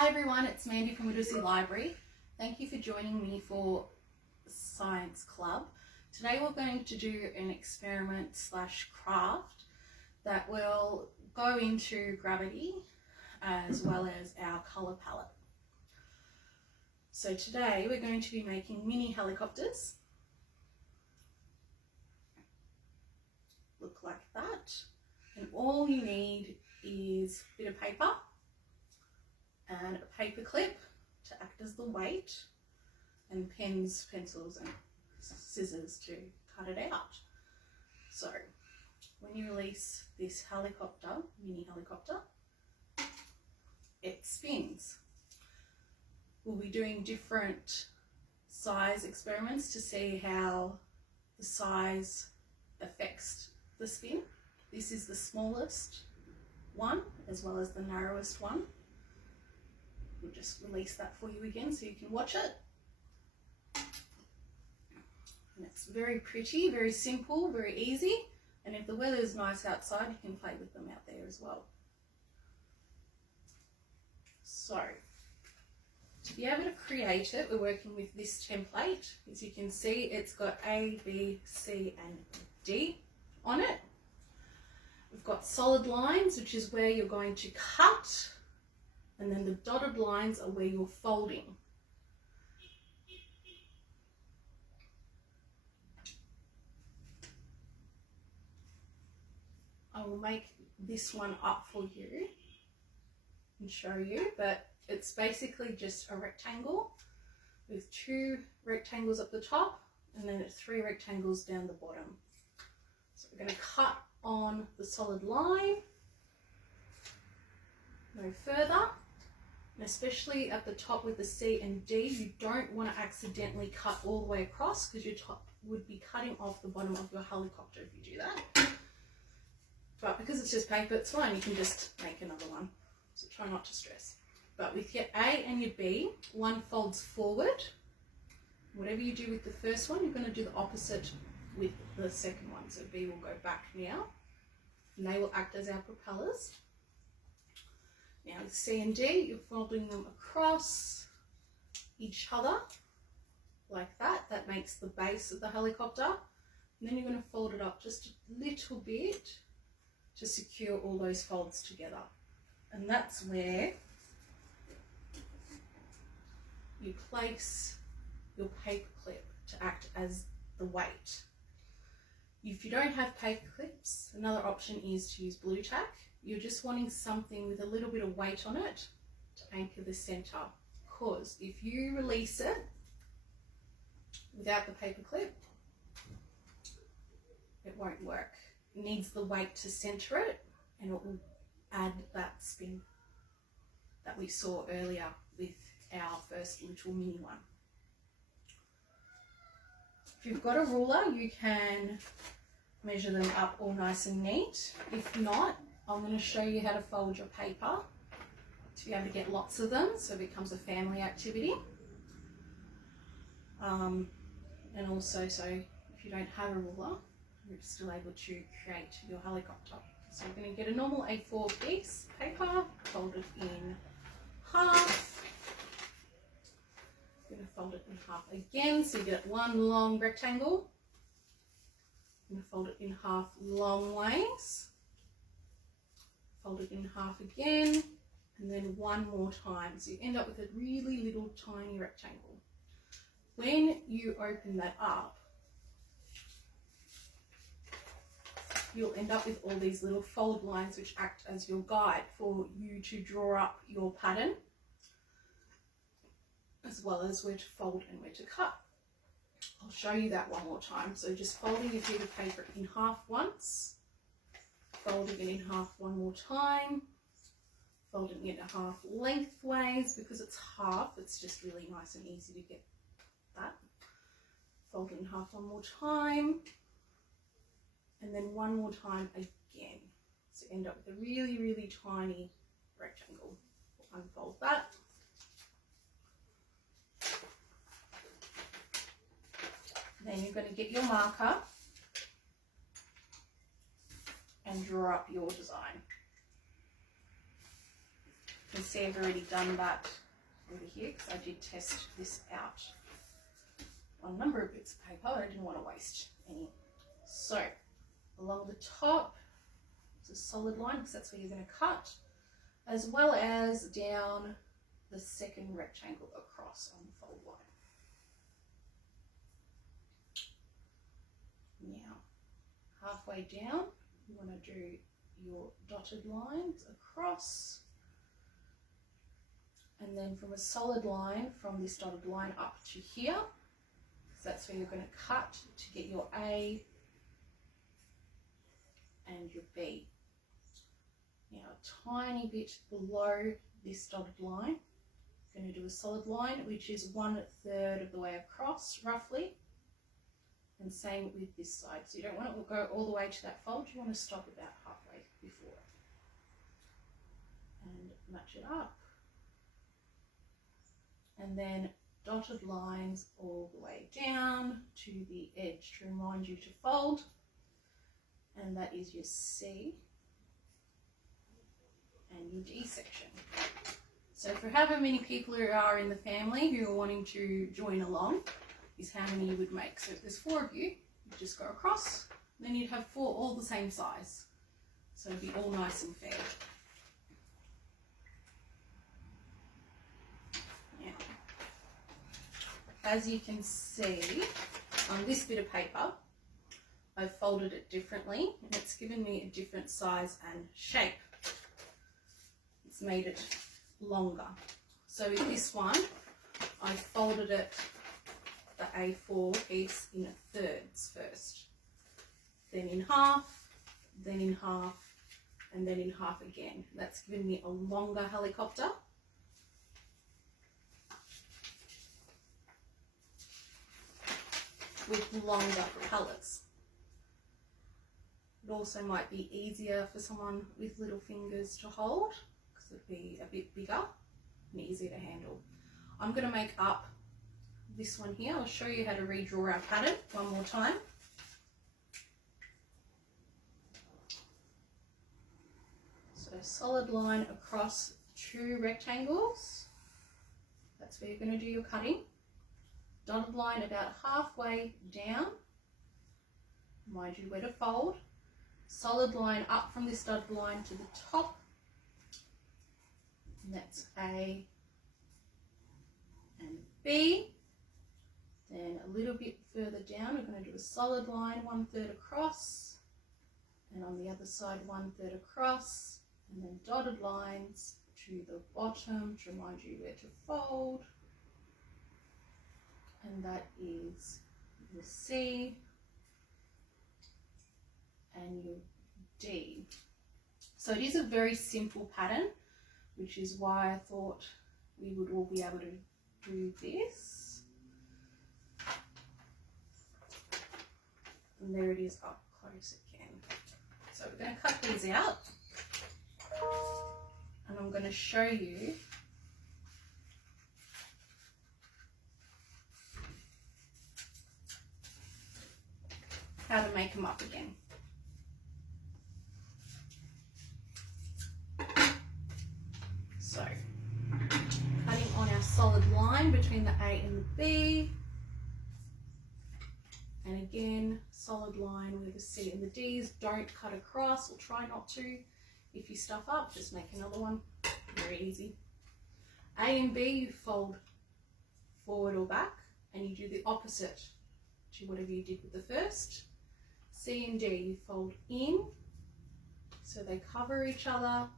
Hi everyone, it's Mandy from Widosley Library. Thank you for joining me for Science Club. Today we're going to do an experiment / craft that will go into gravity as well as our colour palette. So today we're going to be making mini helicopters. Look like that. And all you need is a bit of paper and a paper clip to act as the weight, and pens, pencils and scissors to cut it out. So when you release this helicopter, mini helicopter, it spins. We'll be doing different size experiments to see how the size affects the spin. This is the smallest one as well as the narrowest one. We'll just release that for you again so you can watch it. And it's very pretty, very simple, very easy. And if the weather is nice outside, you can play with them out there as well. So, to be able to create it, we're working with this template. As you can see, it's got A, B, C and D on it. We've got solid lines, which is where you're going to cut, and then the dotted lines are where you're folding. I will make this one up for you and show you, but it's basically just a rectangle with 2 rectangles at the top and then 3 rectangles down the bottom. So we're going to cut on the solid line, no further. And especially at the top with the C and D, you don't want to accidentally cut all the way across, because your top would be cutting off the bottom of your helicopter if you do that. But because it's just paper, it's fine. You can just make another one. So try not to stress. But with your A and your B, one folds forward. Whatever you do with the first one, you're going to do the opposite with the second one. So B will go back now, and they will act as our propellers. Now with C and D, you're folding them across each other like that. That makes the base of the helicopter. And then you're going to fold it up just a little bit to secure all those folds together. And that's where you place your paper clip to act as the weight. If you don't have paper clips, another option is to use blue tack. You're just wanting something with a little bit of weight on it to anchor the center, because if you release it without the paper clip, it won't work. It needs the weight to center it, and it will add that spin that we saw earlier with our first little mini one. If you've got a ruler, you can measure them up all nice and neat. If not, I'm going to show you how to fold your paper to be able to get lots of them, so it becomes a family activity. And also, so if you don't have a ruler, you're still able to create your helicopter. So you're going to get a normal A4 piece paper, fold it in half. You're going to fold it in half again, so you get one long rectangle. You're going to fold it in half long ways. Fold it in half again, and then one more time. So you end up with a really little tiny rectangle. When you open that up, you'll end up with all these little fold lines which act as your guide for you to draw up your pattern, as well as where to fold and where to cut. I'll show you that one more time. So just folding a sheet of paper in half once, folding it in half one more time, folding it in half lengthways. Because it's half, it's just really nice and easy to get that. Fold it in half one more time, and then one more time again. So end up with a really, really tiny rectangle. We'll unfold that. Then you're going to get your marker and draw up your design. You can see I've already done that over here because I did test this out on a number of bits of paper. I didn't want to waste any. So along the top, it's a solid line because that's where you're going to cut, as well as down the second rectangle across on the fold line. Now, halfway down, you want to do your dotted lines across, and then from a solid line from this dotted line up to here, so that's where you're going to cut to get your A and your B. Now a tiny bit below this dotted line, I'm going to do a solid line which is 1/3 of the way across roughly, and same with this side. So you don't want to go all the way to that fold, you want to stop about halfway before it and match it up, and then dotted lines all the way down to the edge to remind you to fold, and that is your C and your D section. So for however many people there are in the family who are wanting to join along is how many you would make. So if there's 4 of you, you just go across, then you'd have 4 all the same size. So it'd be all nice and fair. Now, as you can see on this bit of paper, I've folded it differently and it's given me a different size and shape. It's made it longer. So with this one, I folded it, the A4 piece, in thirds first, then in half, then in half, and then in half again. That's given me a longer helicopter. With longer propellers. It also might be easier for someone with little fingers to hold because it'd be a bit bigger and easier to handle. I'm going to make up this one here. I'll show you how to redraw our pattern one more time. So solid line across 2 rectangles. That's where you're going to do your cutting. Dotted line about halfway down. Mind you where to fold. Solid line up from this dotted line to the top. And that's A and B. Then a little bit further down, we're going to do a solid line 1/3 across. And on the other side, 1/3 across. And then dotted lines to the bottom to remind you where to fold. And that is your C and your D. So it is a very simple pattern, which is why I thought we would all be able to do this. And there it is up close again. So we're going to cut these out, and I'm going to show you how to make them up again. So, cutting on our solid line between the A and the B, and again, solid line with the C and the D's. Don't cut across, or try not to. If you stuff up, just make another one. Very easy. A and B, you fold forward or back, and you do the opposite to whatever you did with the first. C and D, you fold in, so they cover each other,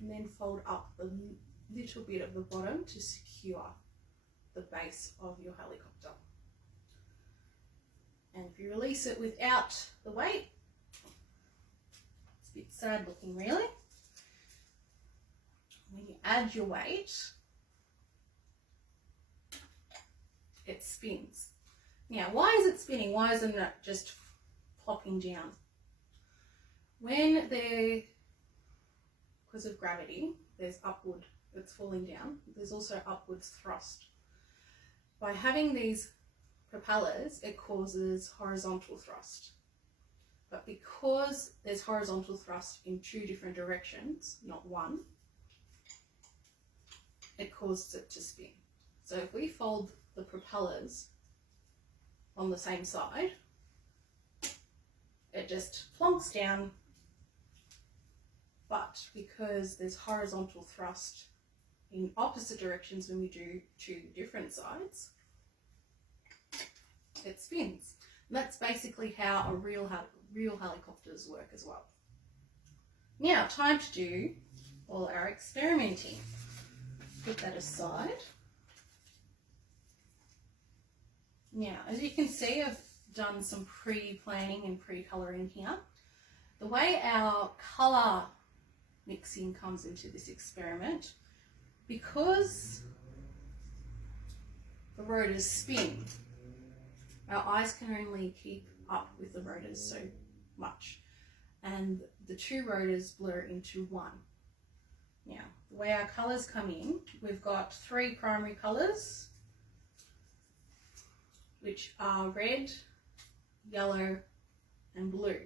and then fold up a little bit at the bottom to secure the base of your helicopter. And if you release it without the weight, it's a bit sad looking really. When you add your weight, it spins. Now, why is it spinning? Why isn't it just plopping down? When they're, because of gravity, there's upward, it's falling down. There's also upwards thrust. By having these propellers, it causes horizontal thrust. But because there's horizontal thrust in 2 different directions, not one, it causes it to spin. So if we fold the propellers on the same side, it just plonks down, but because there's horizontal thrust in opposite directions when we do two different sides, it spins. And that's basically how a real helicopters work as well. Now, time to do all our experimenting. Put that aside. Now, as you can see, I've done some pre-planning and pre-colouring here. The way our colour mixing comes into this experiment, because the rotors spin, our eyes can only keep up with the rotors so much, and the two rotors blur into one. Now, the way our colours come in, we've got three primary colours, which are red, yellow and blue.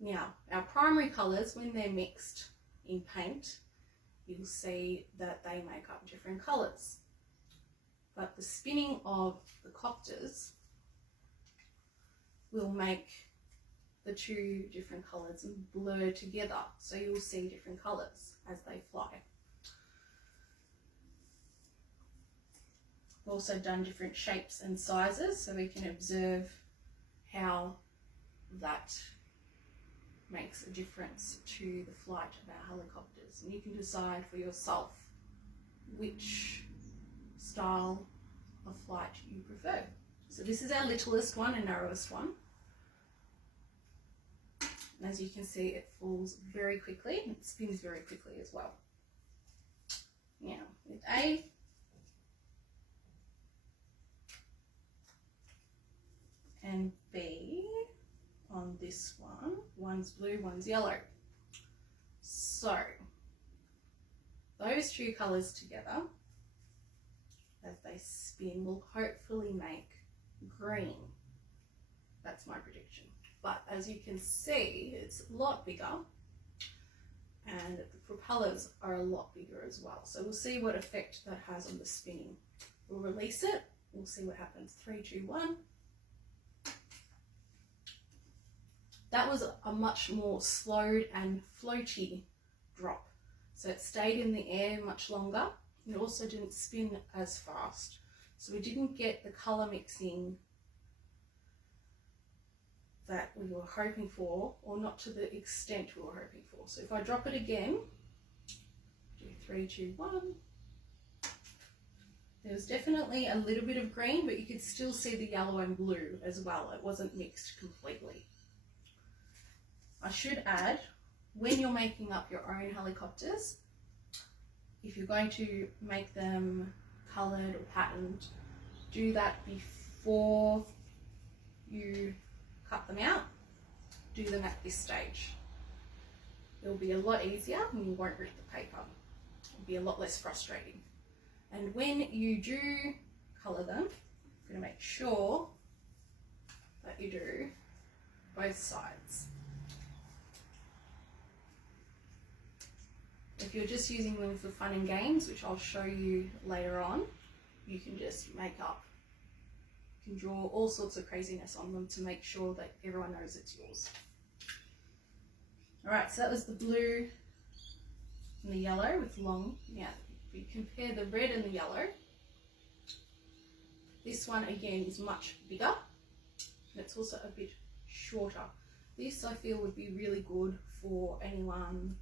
Now, our primary colours, when they're mixed in paint, you'll see that they make up different colours. But the spinning of the copters will make the two different colours blur together, so you'll see different colours as they fly. We've also done different shapes and sizes so we can observe how that makes a difference to the flight of our helicopters, and you can decide for yourself which style of flight you prefer. So this is our littlest one and narrowest one. And as you can see, it falls very quickly and it spins very quickly as well. Now, with A, and B on this one, one's blue, one's yellow. So those two colours together, as they spin, will hopefully make green. That's my prediction. But as you can see, it's a lot bigger, and the propellers are a lot bigger as well. So we'll see what effect that has on the spinning. We'll release it, we'll see what happens. 3, 2, 1. That was a much more slowed and floaty drop. So it stayed in the air much longer. It also didn't spin as fast. So we didn't get the colour mixing that we were hoping for, or not to the extent we were hoping for. So if I drop it again, do 3, 2, 1. There was definitely a little bit of green, but you could still see the yellow and blue as well. It wasn't mixed completely. I should add, when you're making up your own helicopters, if you're going to make them coloured or patterned, do that before you cut them out. Do them at this stage. It'll be a lot easier and you won't rip the paper. It'll be a lot less frustrating. And when you do colour them, you're going to make sure that you do both sides. If you're just using them for fun and games, which I'll show you later on, you can just make up, you can draw all sorts of craziness on them to make sure that everyone knows it's yours. Alright, so that was the blue and the yellow with long. Now, if you compare the red and the yellow, this one again is much bigger and it's also a bit shorter. This I feel would be really good for anyone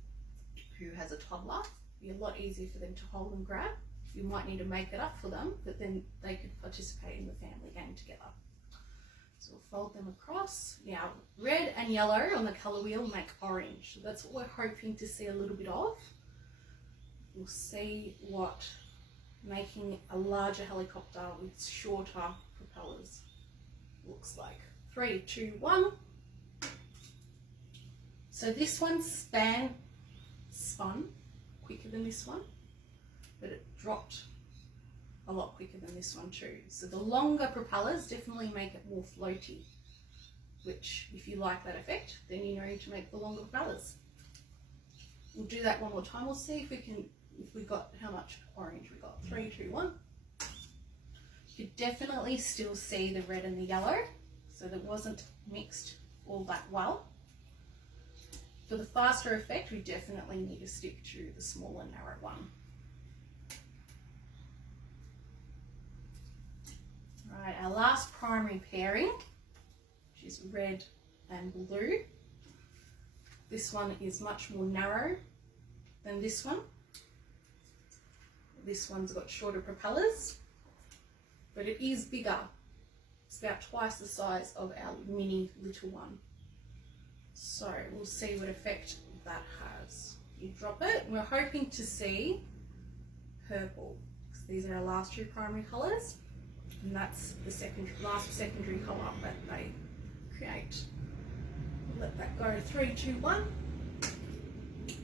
who has a toddler. It'd be a lot easier for them to hold and grab. You might need to make it up for them, but then they could participate in the family game together. So we'll fold them across. Now, red and yellow on the colour wheel make orange. So that's what we're hoping to see a little bit of. We'll see what making a larger helicopter with shorter propellers looks like. 3, 2, 1. So this one spun quicker than this one, but it dropped a lot quicker than this one too. So the longer propellers definitely make it more floaty, which if you like that effect, then you know to make the longer propellers. We'll do that one more time. We'll see if we can if we got, how much orange we got? 3, 2, 1. You could definitely still see the red and the yellow, so that wasn't mixed all that well. For the faster effect, we definitely need to stick to the small and narrow one. All right, our last primary pairing, which is red and blue. This one is much more narrow than this one. This one's got shorter propellers, but it is bigger. It's about twice the size of our mini little one. So we'll see what effect that has. You drop it, we're hoping to see purple, because these are our last two primary colours, and that's the last secondary colour that they create. Let that go. 3, 2, 1.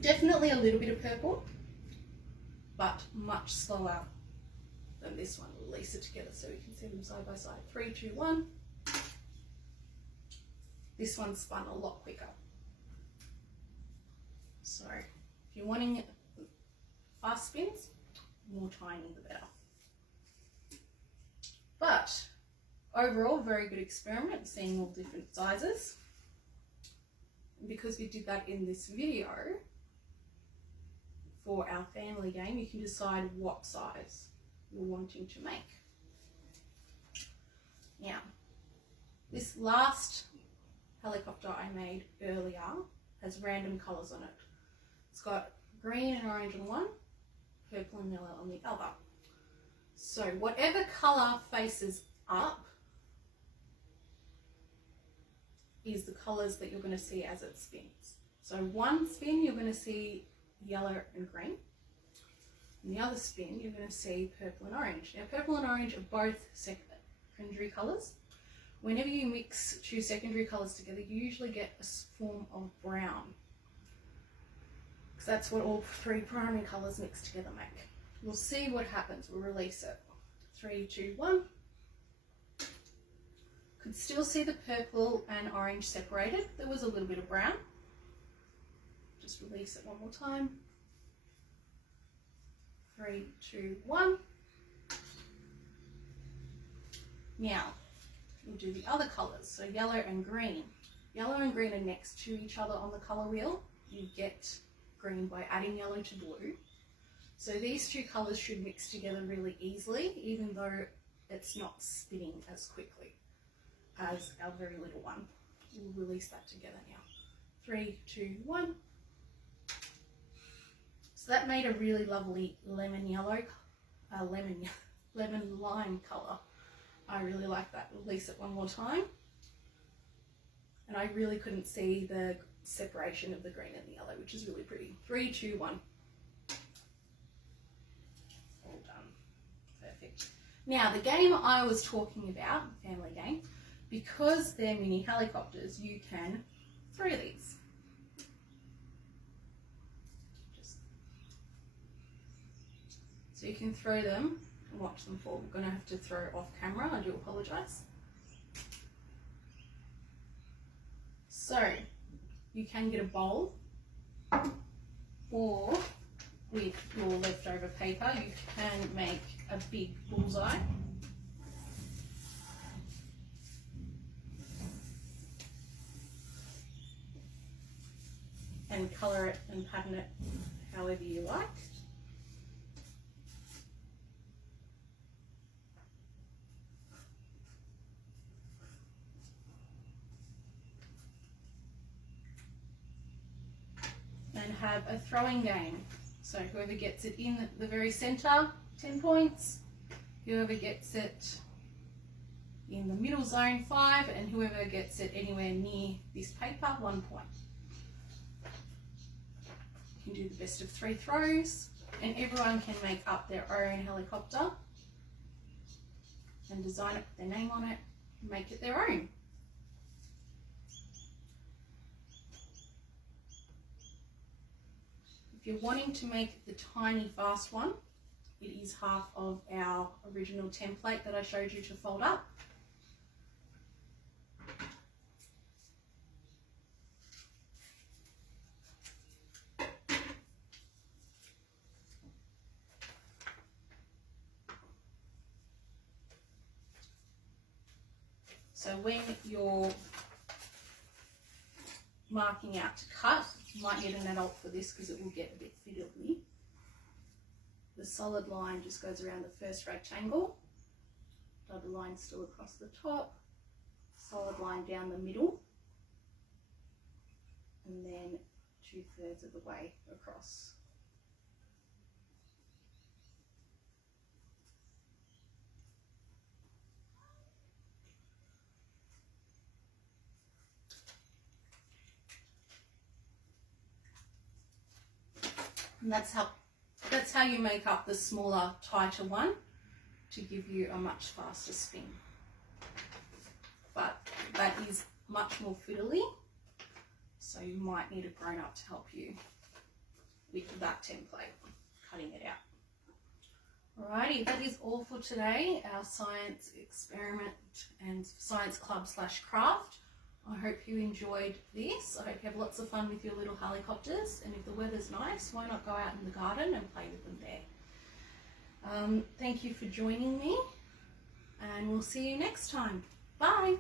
Definitely a little bit of purple, but much slower than this one. We'll release it together so we can see them side by side. 3, 2, 1. This one spun a lot quicker. So if you're wanting fast spins, more tiny the better. But overall, very good experiment, seeing all different sizes. And because we did that in this video, for our family game, you can decide what size you're wanting to make. Now, this last helicopter I made earlier has random colours on it. It's got green and orange on one, purple and yellow on the other. So whatever colour faces up is the colours that you're going to see as it spins. So one spin you're going to see yellow and green. And the other spin you're going to see purple and orange. Now purple and orange are both secondary colours. Whenever you mix two secondary colours together, you usually get a form of brown, because that's what all three primary colours mixed together make. We'll see what happens. We'll release it. 3, 2, 1. Could still see the purple and orange separated. There was a little bit of brown. Just release it one more time. 3, 2, 1. Now, we'll do the other colours. So yellow and green. Yellow and green are next to each other on the colour wheel. You get green by adding yellow to blue. So these two colours should mix together really easily, even though it's not spinning as quickly as our very little one. We'll release that together now. 3, 2, 1. So that made a really lovely lemon yellow, lemon lime colour. I really like that. Release it one more time. And I really couldn't see the separation of the green and the yellow, which is really pretty. 3, 2, 1. All done. Perfect. Now, the game I was talking about, family game, because they're mini helicopters, you can throw these. So you can throw them and watch them fall. We're going to have to throw off camera. I do apologise. So you can get a bowl, or with your leftover paper you can make a big bullseye. And colour it and pattern it however you like. And have a throwing game. So whoever gets it in the very centre, 10 points. Whoever gets it in the middle zone, 5. And whoever gets it anywhere near this paper, 1 point. You can do the best of 3 throws. And everyone can make up their own helicopter and design it, put their name on it, and make it their own. If you're wanting to make the tiny fast one, it is half of our original template that I showed you to fold up. So when you're marking out to cut, you might need an adult for this because it will get a bit fiddly. The solid line just goes around the first rectangle, dotted line still across the top, solid line down the middle, and then 2/3 of the way across. And that's how you make up the smaller, tighter one to give you a much faster spin. But that is much more fiddly, so you might need a grown-up to help you with that template, cutting it out. Alrighty, that is all for today, our science experiment and science club / craft. I hope you enjoyed this. I hope you have lots of fun with your little helicopters, and if the weather's nice, why not go out in the garden and play with them there. Thank you for joining me, and we'll see you next time. Bye!